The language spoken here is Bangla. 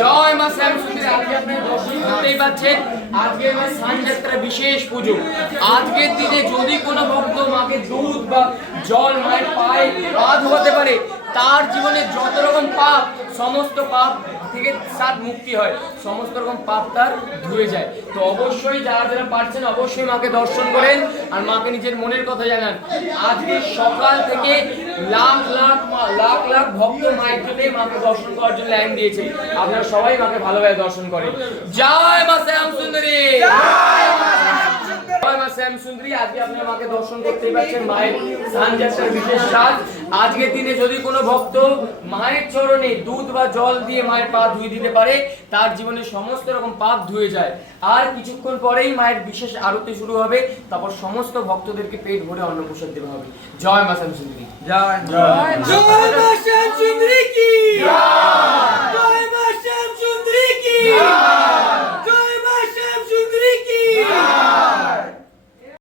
জয় মা শ্যামসুন্দরী। আজকে আপনি দর্শন করতেই পাচ্ছেন, আজকে আমার স্নানযাত্রা বিশেষ পুজো। আজকের দিনে যদি কোনো ভক্ত মাকে দুধ বা জল মায়ের পায়ে পা ধোয়াতে পারে, তার জীবনে যত রকম পাপ, সমস্ত পাপ থেকে তার মুক্তি হয়, সমস্ত রকম পাপ তার ধুয়ে যায়। তো অবশ্যই যারা যারা পারছেন অবশ্যই মাকে দর্শন করেন আর মাকে নিজের মনের কথা জানান। আজকে সকাল থেকে লাখ লাখ লাখ লাখ ভক্ত মায়ের জন্য মাকে দর্শন করার জন্য লাইন দিয়েছে। আপনারা সবাই মাকে ভালোভাবে দর্শন করেন। জয় মা শ্যামসুন্দরী। জয় মা শ্যামসুন্দরী। আজকে আপনারা মাকে দর্শন করতেই পাচ্ছেন, মায়ের স্নানযাত্রার বিশেষ কাজ। আজকের দিনে যদি কোনো ভক্ত মায়ের চরণে দুধ বা জল দিয়ে মায়ের পা ধুয়ে দিতে পারে, তার জীবনে সমস্ত রকম পাপ ধুয়ে যায়। আর কিছুক্ষণ পরেই মায়ের বিশেষ আরতি শুরু হবে, তারপর সমস্ত ভক্তদেরকে পেট ভরে অন্নপ্রসাদ দেওয়া হবে। জয় মা শ্যামসুন্দরী। জয় মা শ্যামসুন্দরী কি জয়।